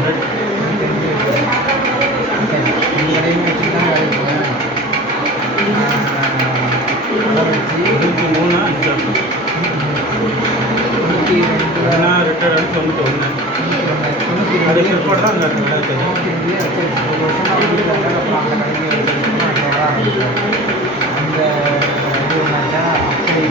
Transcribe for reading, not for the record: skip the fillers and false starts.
சரி, இந்த கடையுமே வச்சுட்டு தான் வேலைக்கு போகிறேன். அதை வச்சு 23 5 102 ரூபா நான் ரிட்டர்ன் 91 அது பிற்பாடு தான் அந்த வேலை தெரியும். 92 வச்சு ஒரு வருஷமாக வீட்டில் வேலை அப்புறம் அந்த கடைக்கு வச்சு அந்த இது என்னாச்சா அப்படி